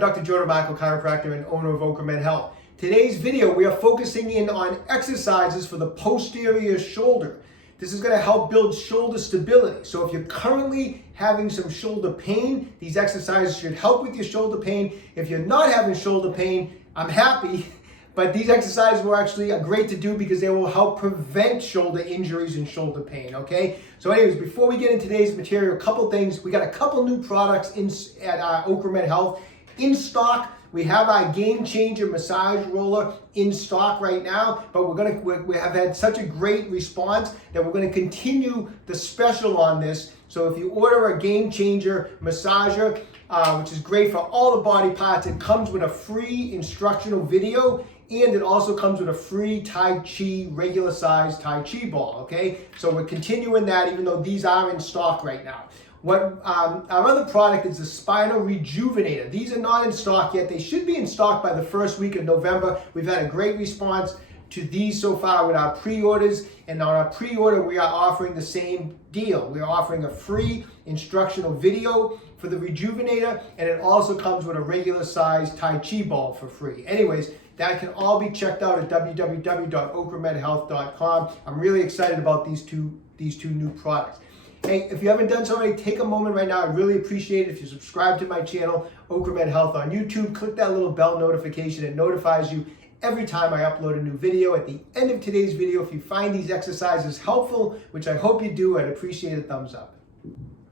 Dr. DeMarco, chiropractor and owner of OcraMed Health. Today's video, we are focusing in on exercises for the posterior shoulder. This is going to help build shoulder stability. So if you're currently having some shoulder pain, these exercises should help with your shoulder pain. If you're not having shoulder pain, I'm happy, but these exercises were actually great to do because they will help prevent shoulder injuries and shoulder pain, okay? So anyways, before we get into today's material, a couple things. We got a couple new products at OcraMed Health in stock. We have our Game Changer massage roller in stock right now, but we have had such a great response that we're going to continue the special on this. So if you order a Game Changer massager, which is great for all the body parts, it comes with a free instructional video, and it also comes with a free Tai Chi, regular size Tai Chi ball, okay? So we're continuing that even though these are in stock right now. What our other product is the Spinal Rejuvenator. These are not in stock yet. They should be in stock by the first week of November. We've had a great response to these so far with our pre-orders, and on our pre-order we are offering the same deal. We are offering a free instructional video for the Rejuvenator, and it also comes with a regular size Tai Chi ball for free. Anyways, that can all be checked out at www.ocramedhealth.com. I'm really excited about these two new products. Hey, if you haven't done so already, take a moment right now. I'd really appreciate it if you subscribe to my channel, OcraMed Health on YouTube. Click that little bell notification. It notifies you every time I upload a new video. At the end of today's video, if you find these exercises helpful, which I hope you do, I'd appreciate a thumbs up.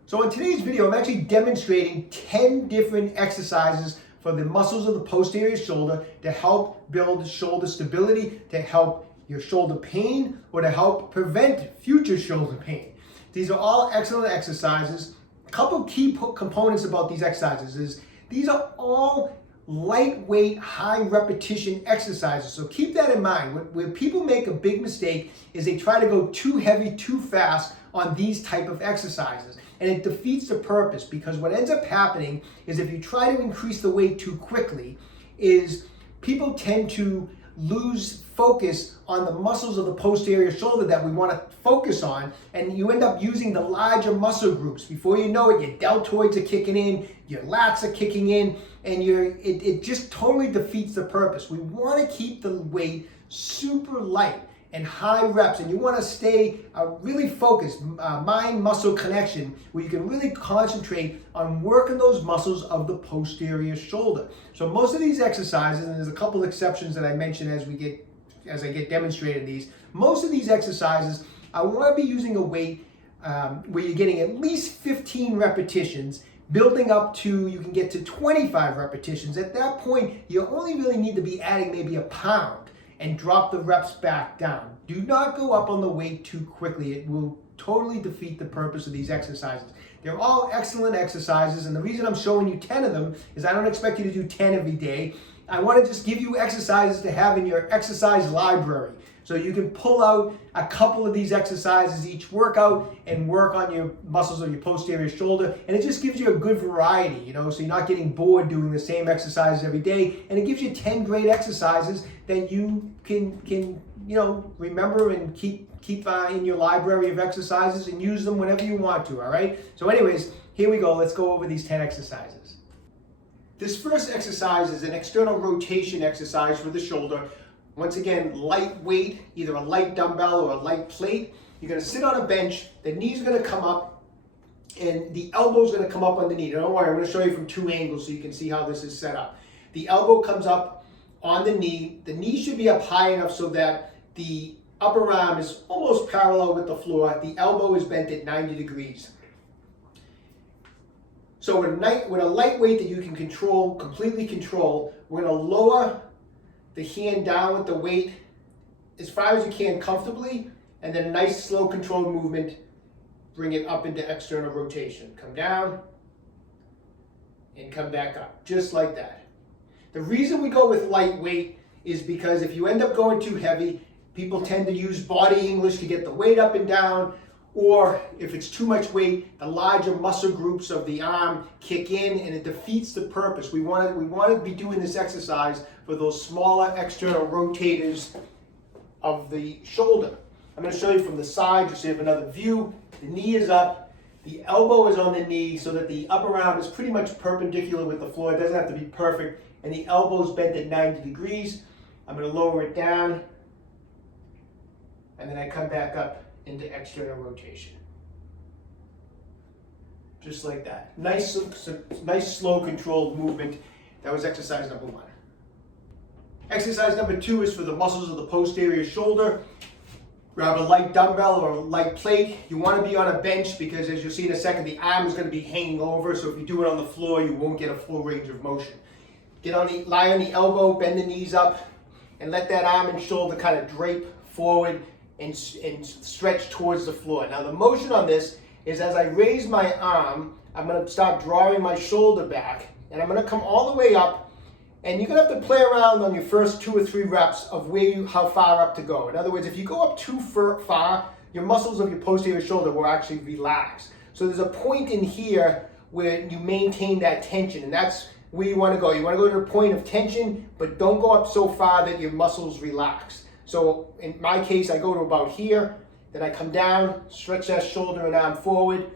So in today's video, I'm actually demonstrating 10 different exercises for the muscles of the posterior shoulder to help build shoulder stability, to help your shoulder pain, or to help prevent future shoulder pain. These are all excellent exercises. A couple key components about these exercises is these are all lightweight, high repetition exercises. So keep that in mind. Where people make a big mistake is they try to go too heavy, too fast on these type of exercises. And it defeats the purpose, because what ends up happening is if you try to increase the weight too quickly, is people tend to lose focus on the muscles of the posterior shoulder that we want to focus on, and you end up using the larger muscle groups. Before you know it, your deltoids are kicking in, your lats are kicking in, and it just totally defeats the purpose. We want to keep the weight super light and high reps, and you want to stay really focused, mind-muscle connection, where you can really concentrate on working those muscles of the posterior shoulder. So most of these exercises, and there's a couple exceptions that I mentioned as I get demonstrated these, most of these exercises, I want to be using a weight where you're getting at least 15 repetitions, building up to, you can get to 25 repetitions. At that point, you only really need to be adding maybe a pound and drop the reps back down. Do not go up on the weight too quickly. It will totally defeat the purpose of these exercises. They're all excellent exercises, and the reason I'm showing you 10 of them is I don't expect you to do 10 every day. I want to just give you exercises to have in your exercise library. So you can pull out a couple of these exercises each workout and work on your muscles of your posterior shoulder. And it just gives you a good variety, so you're not getting bored doing the same exercises every day. And it gives you 10 great exercises that you can remember and keep in your library of exercises and use them whenever you want to, all right? So anyways, here we go. Let's go over these 10 exercises. This first exercise is an external rotation exercise for the shoulder. Once again, lightweight, either a light dumbbell or a light plate. You're going to sit on a bench, the knee's going to come up, and the elbow's going to come up underneath. Don't worry, I'm going to show you from two angles so you can see how this is set up. The elbow comes up on the knee should be up high enough so that the upper arm is almost parallel with the floor. The elbow is bent at 90 degrees. So with a light weight that you can completely control, we're going to lower the hand down with the weight as far as you can comfortably, and then a nice slow controlled movement, bring it up into external rotation. Come down and come back up, just like that. The reason we go with lightweight is because if you end up going too heavy, people tend to use body English to get the weight up and down, or if it's too much weight, the larger muscle groups of the arm kick in and it defeats the purpose. We want to be doing this exercise for those smaller external rotators of the shoulder. I'm going to show you from the side just so you have another view. The knee is up, The elbow is on the knee so that the upper arm is pretty much perpendicular with the floor. It doesn't have to be perfect. And the elbow's bent at 90 degrees. I'm going to lower it down. And then I come back up into external rotation. Just like that. Nice, slow, controlled movement. That was exercise number 1. Exercise number 2 is for the muscles of the posterior shoulder. Grab a light dumbbell or a light plate. You want to be on a bench because, as you'll see in a second, the arm is going to be hanging over. So if you do it on the floor, you won't get a full range of motion. Lie on the elbow, bend the knees up, and let that arm and shoulder kind of drape forward and stretch towards the floor. Now the motion on this is as I raise my arm, I'm going to start drawing my shoulder back, and I'm going to come all the way up. And you're going to have to play around on your first 2 or 3 reps of how far up to go. In other words, if you go up too far, your muscles of your posterior shoulder will actually relax. So there's a point in here where you maintain that tension, and that's where you want to go. You want to go to the point of tension, but don't go up so far that your muscles relax. So in my case, I go to about here, then I come down, stretch that shoulder and arm forward,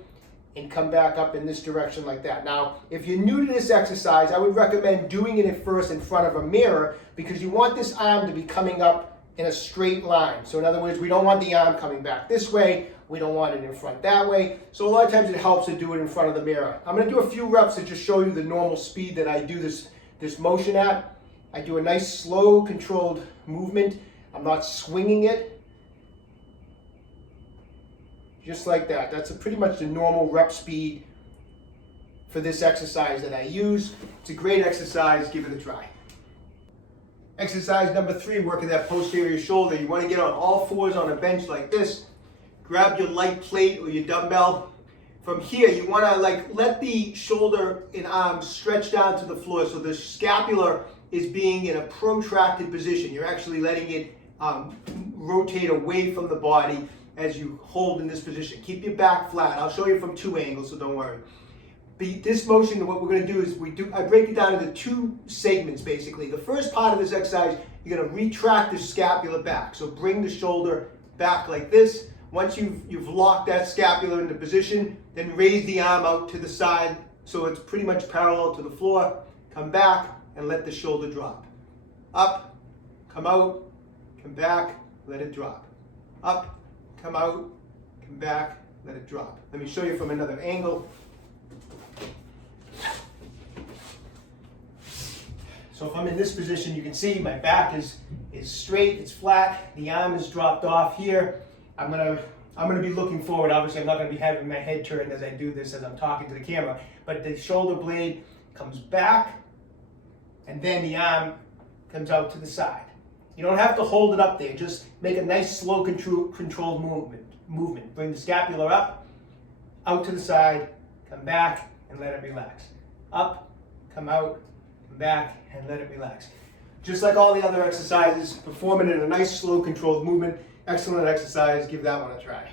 and come back up in this direction like that. Now, if you're new to this exercise, I would recommend doing it at first in front of a mirror because you want this arm to be coming up in a straight line. So in other words, we don't want the arm coming back this way, we don't want it in front that way. So a lot of times it helps to do it in front of the mirror. I'm going to do a few reps to just show you the normal speed that I do this motion at. I do a nice slow controlled movement. I'm not swinging it. Just like that. That's pretty much the normal rep speed for this exercise that I use. It's a great exercise. Give it a try. Exercise number 3, working that posterior shoulder. You want to get on all fours on a bench like this. Grab your light plate or your dumbbell. From here, you want to let the shoulder and arm stretch down to the floor so the scapula is being in a protracted position. You're actually letting it rotate away from the body as you hold in this position. Keep your back flat. I'll show you from 2 angles, so don't worry. This motion, what we're going to do is I break it down into 2 segments basically. The first part of this exercise, you're going to retract the scapula back. So bring the shoulder back like this. Once you've locked that scapula into position, then raise the arm out to the side so it's pretty much parallel to the floor. Come back and let the shoulder drop. Up, come out, come back, let it drop. Up, come out, come back, let it drop. Let me show you from another angle. So if I'm in this position, you can see my back is straight, it's flat, the arm is dropped off here. I'm gonna be looking forward. Obviously, I'm not gonna be having my head turned as I do this as I'm talking to the camera, but the shoulder blade comes back, and then the arm comes out to the side. You don't have to hold it up there. Just make a nice, slow, controlled movement. Bring the scapula up, out to the side, come back, and let it relax. Up, come out, come back, and let it relax. Just like all the other exercises, perform it in a nice, slow, controlled movement. Excellent exercise. Give that one a try.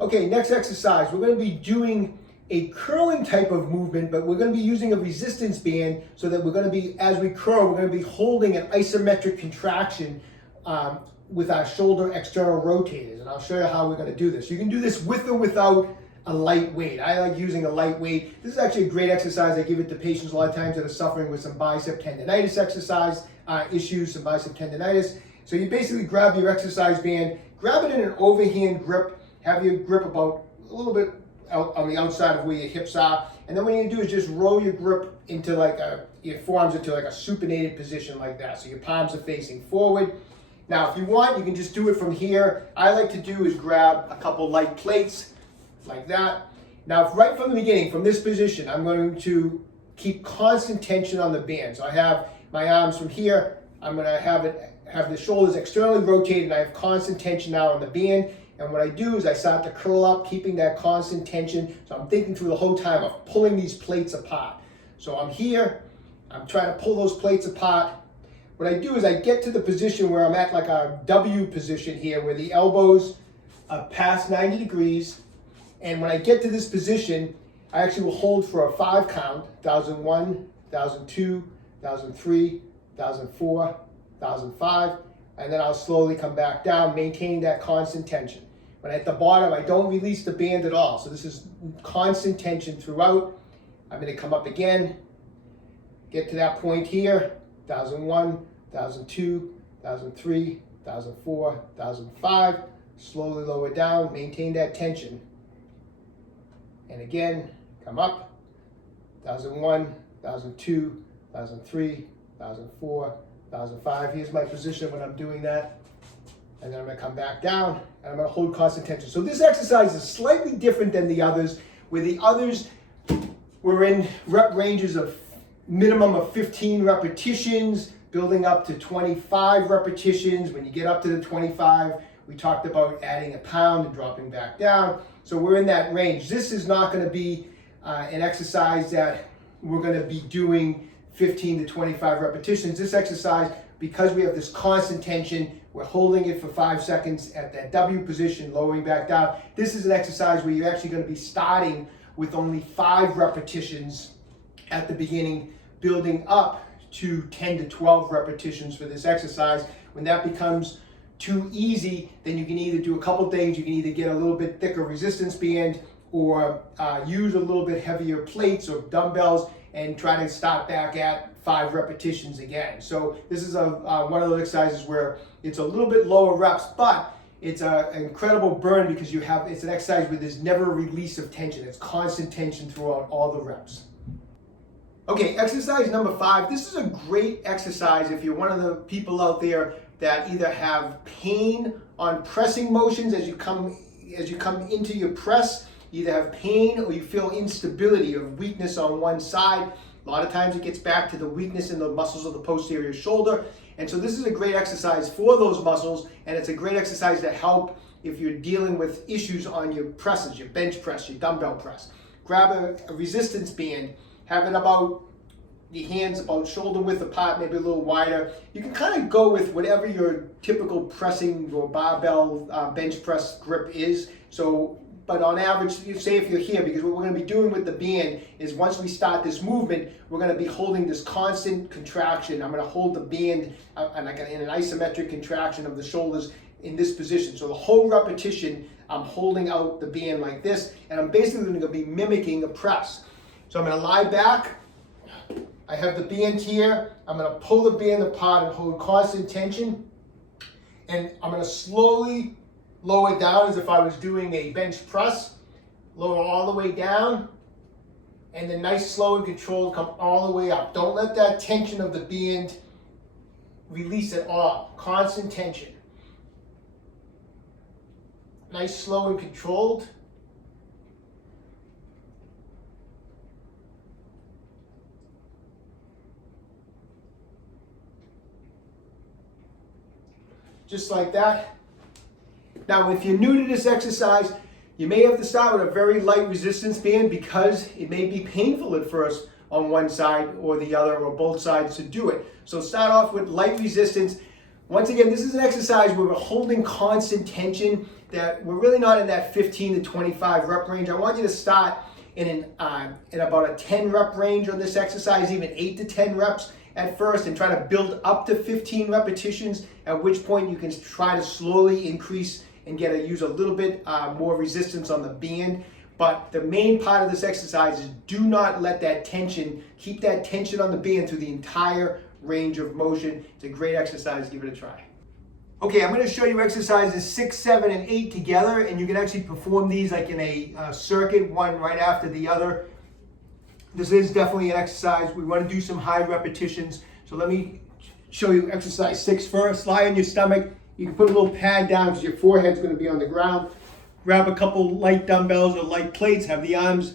Okay, next exercise. We're going to be doing a curling type of movement, but we're going to be using a resistance band so that we're going to be, as we curl, we're going to be holding an isometric contraction with our shoulder external rotators. And I'll show you how we're going to do this. You can do this with or without a light weight. I like using a light weight. This is actually a great exercise. I give it to patients a lot of times that are suffering with some bicep tendonitis issues, some bicep tendonitis. So you basically grab your exercise band, grab it in an overhand grip, have your grip about a little bit out on the outside of where your hips are, and then what you do is just roll your grip into your forearms into like a supinated position like that. So your palms are facing forward. Now, if you want, you can just do it from here. I like to do is grab a couple light plates like that. Now, right from the beginning, from this position, I'm going to keep constant tension on the band. So I have my arms from here. I'm going to have the shoulders externally rotated. I have constant tension now on the band. And what I do is I start to curl up, keeping that constant tension. So I'm thinking through the whole time of pulling these plates apart. So I'm here, I'm trying to pull those plates apart. What I do is I get to the position where I'm at like a W position here, where the elbows are past 90 degrees. And when I get to this position, I actually will hold for a 5 count, 1001, 1002, 1003, 1004, 1005. And then I'll slowly come back down, maintaining that constant tension. When at the bottom, I don't release the band at all. So this is constant tension throughout. I'm going to come up again, get to that point here, 1001, 1002, 1003, 1004, 1005, slowly lower down, maintain that tension. And again, come up, 1001, 1002, 1003, 1004, 1005. Here's my position when I'm doing that. And then I'm going to come back down, and I'm going to hold constant tension. So this exercise is slightly different than the others, where the others were in rep ranges of minimum of 15 repetitions, building up to 25 repetitions. When you get up to the 25, we talked about adding a pound and dropping back down. So we're in that range. This is not going to be an exercise that we're going to be doing 15 to 25 repetitions. This exercise, because we have this constant tension, we're holding it for 5 seconds at that W position, lowering back down. This is an exercise where you're actually going to be starting with only 5 repetitions at the beginning, building up to 10 to 12 repetitions for this exercise. When that becomes too easy, then you can either do a couple things. You can either get a little bit thicker resistance band, or use a little bit heavier plates or dumbbells and try to start back at 5 repetitions again. So this is one of those exercises where it's a little bit lower reps, but it's an incredible burn because it's an exercise where there's never a release of tension. It's constant tension throughout all the reps. Okay, exercise number 5. This is a great exercise if you're one of the people out there that either have pain on pressing motions as you come into your press. You either have pain or you feel instability or weakness on one side. A lot of times it gets back to the weakness in the muscles of the posterior shoulder. And so this is a great exercise for those muscles, and it's a great exercise to help if you're dealing with issues on your presses, your bench press, your dumbbell press. Grab a resistance band, have it about your hands about shoulder width apart, maybe a little wider. You can kind of go with whatever your typical pressing or barbell bench press grip is. But on average, say if you're here, because what we're going to be doing with the band is once we start this movement, we're going to be holding this constant contraction. I'm going to hold the band in an isometric contraction of the shoulders in this position. So the whole repetition, I'm holding out the band like this, and I'm basically going to be mimicking a press. So I'm going to lie back. I have the band here. I'm going to pull the band apart and hold constant tension. And I'm going to slowly lower down as if I was doing a bench press. Lower all the way down. And then nice, slow, and controlled, come all the way up. Don't let that tension of the band release at all. Constant tension. Nice, slow, and controlled. Just like that. Now, if you're new to this exercise, you may have to start with a very light resistance band because it may be painful at first on one side or the other or both sides to do it. So start off with light resistance. Once again, this is an exercise where we're holding constant tension, that we're really not in that 15 to 25 rep range. I want you to start in about a 10 rep range on this exercise, even 8 to 10 reps at first, and try to build up to 15 repetitions, at which point you can try to slowly increase and use a little bit more resistance on the band. But the main part of this exercise is do not let that tension, keep that tension on the band through the entire range of motion. It's a great exercise, give it a try. Okay, I'm going to show you exercises 6, 7, and 8 together, and you can actually perform these like in a circuit, one right after the other. This is definitely an exercise. We want to do some high repetitions. So let me show you exercise 6 first. Lie on your stomach. You can put a little pad down because your forehead's going to be on the ground. Grab a couple light dumbbells or light plates. Have the arms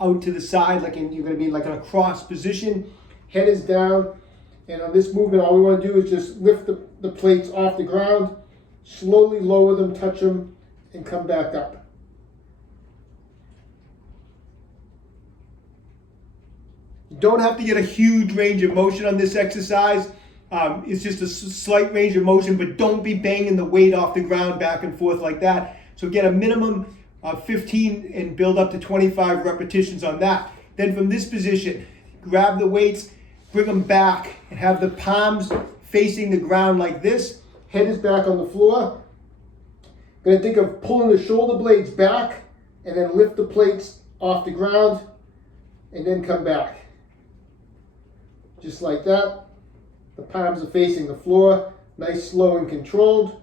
out to the side, you're going to be like in a cross position. Head is down. And on this movement, all we want to do is just lift the plates off the ground, slowly lower them, touch them, and come back up. You don't have to get a huge range of motion on this exercise. It's just a slight range of motion, but don't be banging the weight off the ground back and forth like that. So get a minimum of 15 and build up to 25 repetitions on that. Then from this position, grab the weights, bring them back, and have the palms facing the ground like this. Head is back on the floor. Gonna think of pulling the shoulder blades back and then lift the plates off the ground and then come back. Just like that. The palms are facing the floor. Nice, slow, and controlled.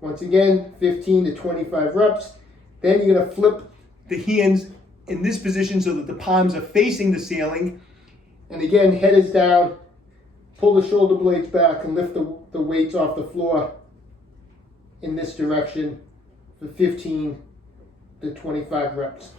Once again, 15 to 25 reps. Then you're gonna flip the hands in this position so that the palms are facing the ceiling. And again, head is down. Pull the shoulder blades back and lift the weights off the floor in this direction for 15 to 25 reps.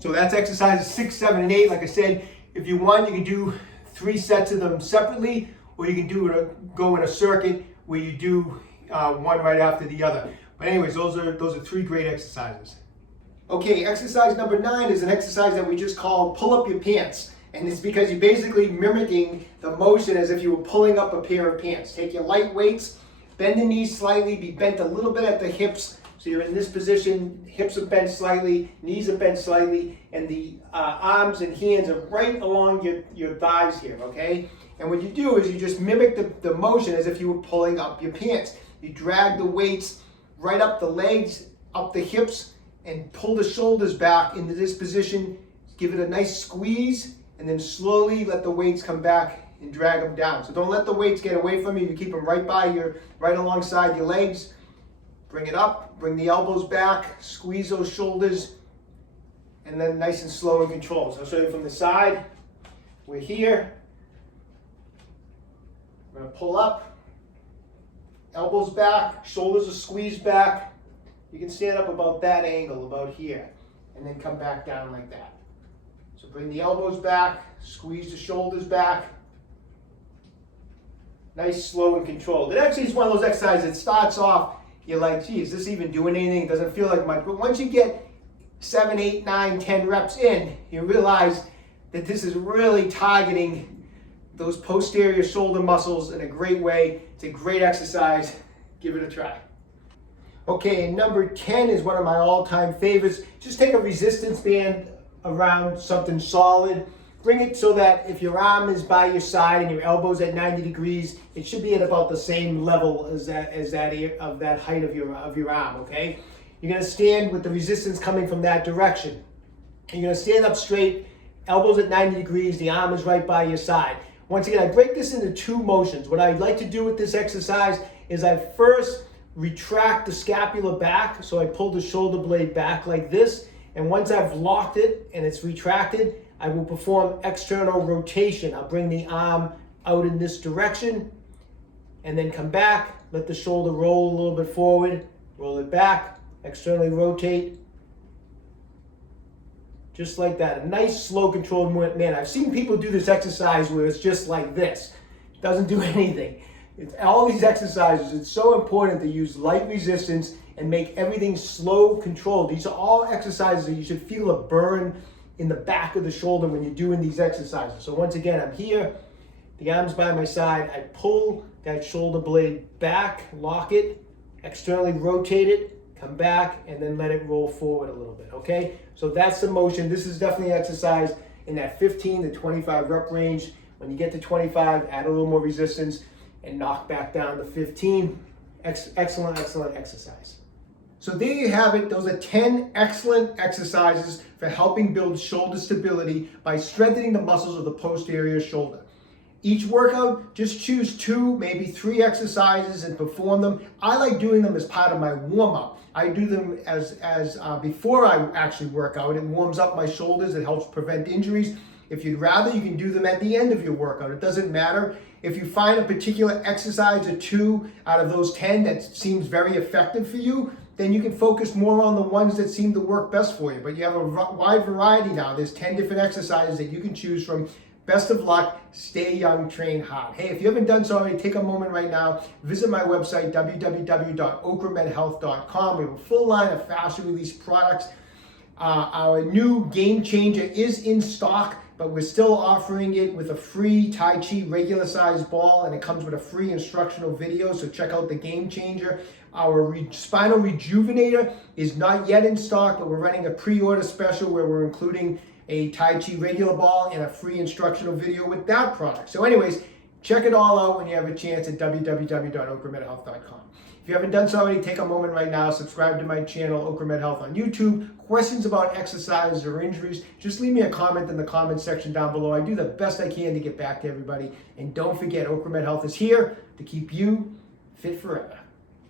So that's exercises 6, 7, and 8. Like I said, if you want, you can do 3 sets of them separately, or you can go in a circuit where you do one right after the other. But anyways, those are 3 great exercises. Okay, exercise number 9 is an exercise that we just call pull up your pants. And it's because you're basically mimicking the motion as if you were pulling up a pair of pants. Take your light weights, bend the knees slightly, be bent a little bit at the hips. So you're in this position, hips are bent slightly, knees are bent slightly, and the arms and hands are right along your thighs here, okay? And what you do is you just mimic the motion as if you were pulling up your pants. You drag the weights right up the legs, up the hips, and pull the shoulders back into this position. Give it a nice squeeze, and then slowly let the weights come back and drag them down. So don't let the weights get away from you. You keep them right alongside your legs. Bring it up, bring the elbows back, squeeze those shoulders, and then nice and slow and controlled. So I'll show you from the side. We're here. We're gonna pull up, elbows back, shoulders are squeezed back. You can stand up about that angle, about here, and then come back down like that. So bring the elbows back, squeeze the shoulders back. Nice, slow, and controlled. It actually is one of those exercises that starts off, you're like, gee, is this even doing anything? It doesn't feel like much. But once you get 7, 8, 9, 10 reps in, you realize that this is really targeting those posterior shoulder muscles in a great way. It's a great exercise. Give it a try. Okay, and number 10 is one of my all-time favorites. Just take a resistance band around something solid. Bring it so that if your arm is by your side and your elbow's at 90 degrees, it should be at about the same level as that height of your arm, okay? You're gonna stand with the resistance coming from that direction. You're gonna stand up straight, elbows at 90 degrees, the arm is right by your side. Once again, I break this into 2 motions. What I'd like to do with this exercise is I first retract the scapula back, so I pull the shoulder blade back like this, and once I've locked it and it's retracted, I will perform external rotation. I'll bring the arm out in this direction and then come back, let the shoulder roll a little bit forward, roll it back, externally rotate. Just like that. A nice, slow, controlled movement. I've seen people do this exercise where it's just like this. It doesn't do anything. All these exercises, it's so important to use light resistance and make everything slow, controlled. These are all exercises that you should feel a burn in the back of the shoulder when you're doing these exercises. So once again, I'm here, the arm's by my side, I pull that shoulder blade back, lock it, externally rotate it, come back, and then let it roll forward a little bit, okay? So that's the motion. This is definitely an exercise in that 15 to 25 rep range. When you get to 25, add a little more resistance and knock back down to 15. Excellent, excellent exercise. So there you have it. Those are 10 excellent exercises for helping build shoulder stability by strengthening the muscles of the posterior shoulder. Each workout, just choose 2, maybe 3 exercises and perform them. I like doing them as part of my warm-up. I do them as before I actually work out. It warms up my shoulders. It helps prevent injuries. If you'd rather, you can do them at the end of your workout. It doesn't matter. If you find a particular exercise or 2 out of those 10 that seems very effective for you, then you can focus more on the ones that seem to work best for you. But you have a wide variety now. There's 10 different exercises that you can choose from. Best of luck. Stay young, train hard. Hey, if you haven't done so already, take a moment right now. Visit my website, www.OcraMedHealth.com. We have a full line of fast release products. Our new Game Changer is in stock, but we're still offering it with a free Tai Chi regular size ball, and it comes with a free instructional video, so check out the Game Changer. Our Spinal Rejuvenator is not yet in stock, but we're running a pre-order special where we're including a Tai Chi regular ball and a free instructional video with that product. So anyways, check it all out when you have a chance at www.OcraMedHealth.com. If If you haven't done so already, take a moment right now, subscribe to my channel, OcraMed Health on YouTube. Questions about exercise or injuries, just leave me a comment in the comment section down below. I do the best I can to get back to everybody. And don't forget, OcraMed Health is here to keep you fit forever.